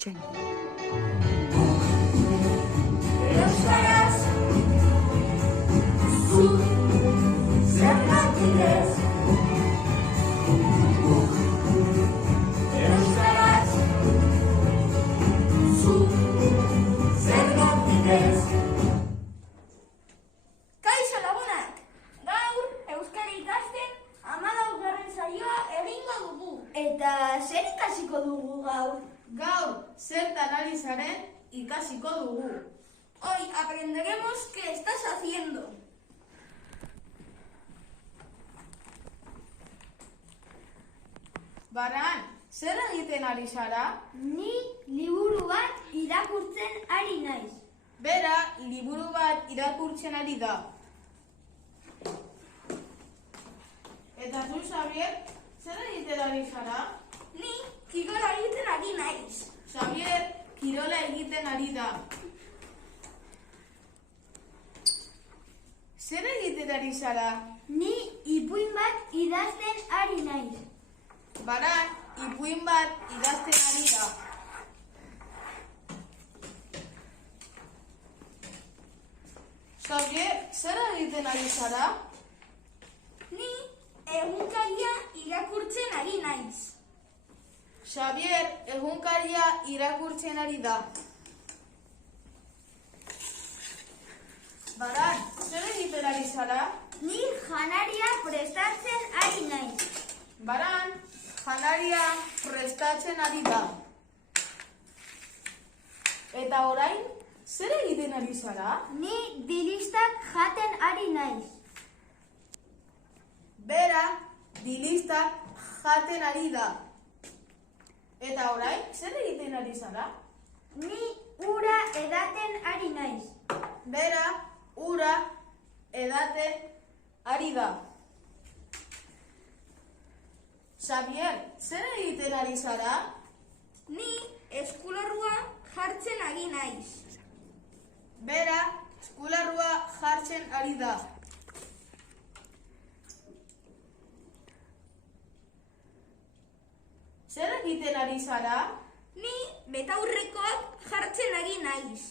Txen. Euskaraz, zu zergatik ez? Euskaraz, zu zergatik ez? Kaixo lagunak, gaur euskara ikasten 14. saioa egingo dugu. Eta zer ikasiko dugu gaur? Gaur, zertan ari zaren ikasiko dugu. Hoy aprenderemos qué estás haciendo. Baran, zer egiten ari zara? Ni liburu bat irakurtzen ari naiz. Bera, liburu bat irakurtzen ari da. Eta zu, Xavier, zer egiten ari zara? Ni kirola egiten ari naiz. Xavier, kirola egiten ari da. Zer egiten ari zara? Ni ipuin bat idazten ari naiz. Baran, ipuin bat idazten ari da. Xavier, zer egiten ari zara? Ni egunkaria irakurtzen ari naiz. Xavier, egunkaria irakurtzen ari da. Baran, zer egiten ari zara? Ni janaria prestatzen ari naiz. Baran, janaria prestatzen ari da. Eta orain, zer egiten ari zara? Ni dilistak jaten ari naiz. Bera, dilistak jaten ari da. Eta orain, zer egiten ari zara? Ni ura edaten ari naiz. Bera, ura edaten ari da. Xavier, zer egiten ari zara? Ni eskularrua jartzen ari naiz. Bera, eskularrua jartzen ari da. Zer egiten ari zara? Ni betaurrekoak jartzen ari naiz.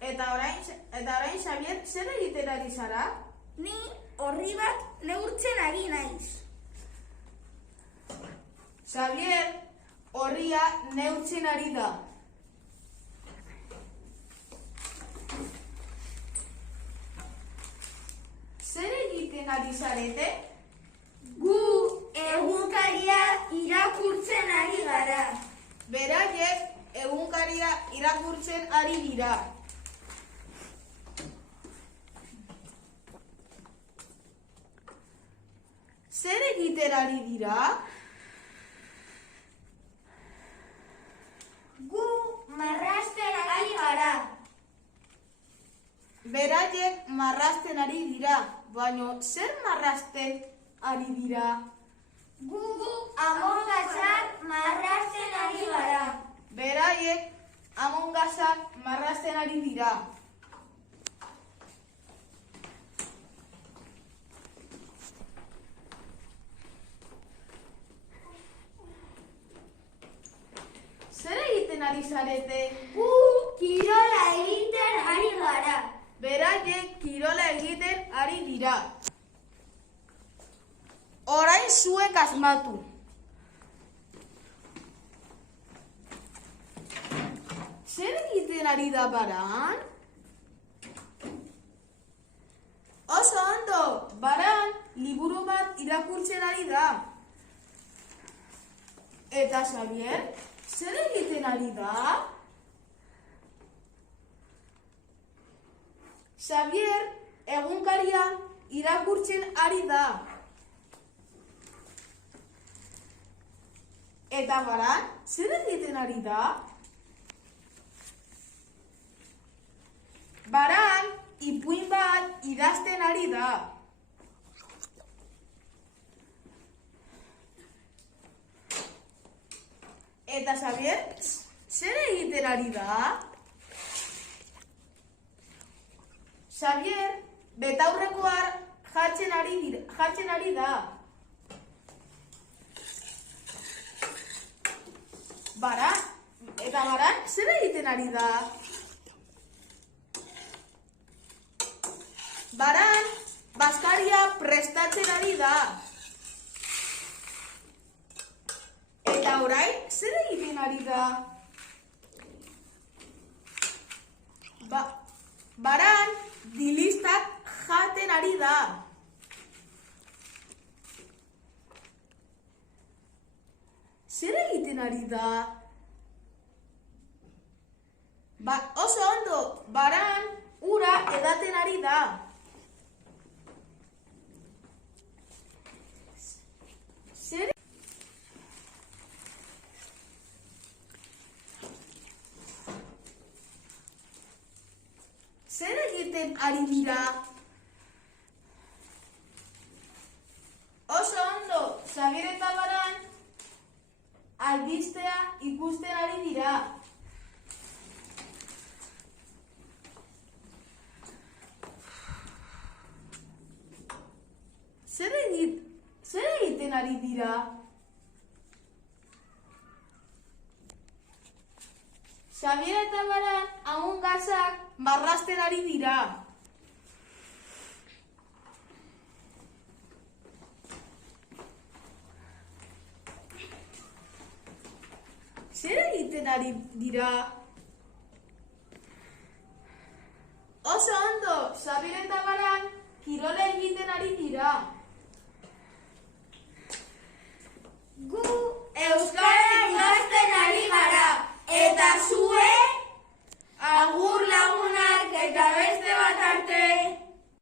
Eta orain, Xavier, zer egiten ari zara? Ni orri bat neurtzen ari naiz. Xavier, orria neurtzen ari da. Zer egiten ari zarete? Gu egunkaria irakurtzen ari gara. Beraiek egunkaria irakurtzen ari dira. Zer egiten ari dira? Gu marrazten ari gara. Beraiek marrazten ari dira, baina zer marrazten ari dira? Gu amongasak marrazten ari gara. Beraiek amongasak marrazten ari dira. Zer egiten ari zarete? Gu kirola egiten ari gara. Beraiek kirola egiten ari dira. Orain zuek asmatu. Zer egiten ari da Baran? Oso ondo, Baran liburu bat irakurtzen ari da. Eta Xavier, zer egiten ari da? Xavier, egunkaria irakurtzen ari da. Eta Baran, zer egiten ari da? Baran, ipuin bat idazten ari da. Eta Xavier, zer egiten ari da? Xavier, betaurrekoa jartzen ari da. Baran, zer egiten ari da? Baran, bazkaria prestatzen ari da. Eta orain, zer egiten ari da? Baran, dilistak jaten ari da. Zer egiten ari da? Oso ondo, baran, ura edaten ari da. Zer egiten ari dira? Oso ondo, Xabier eta Baran albistea ikusten ari dira. Zer egiten ari dira? Xabier eta Baran Among Usak marrazten ari dira. Zer egiten ari dira? Oso ondo, Xabier eta Baran kirola egiten ari dira.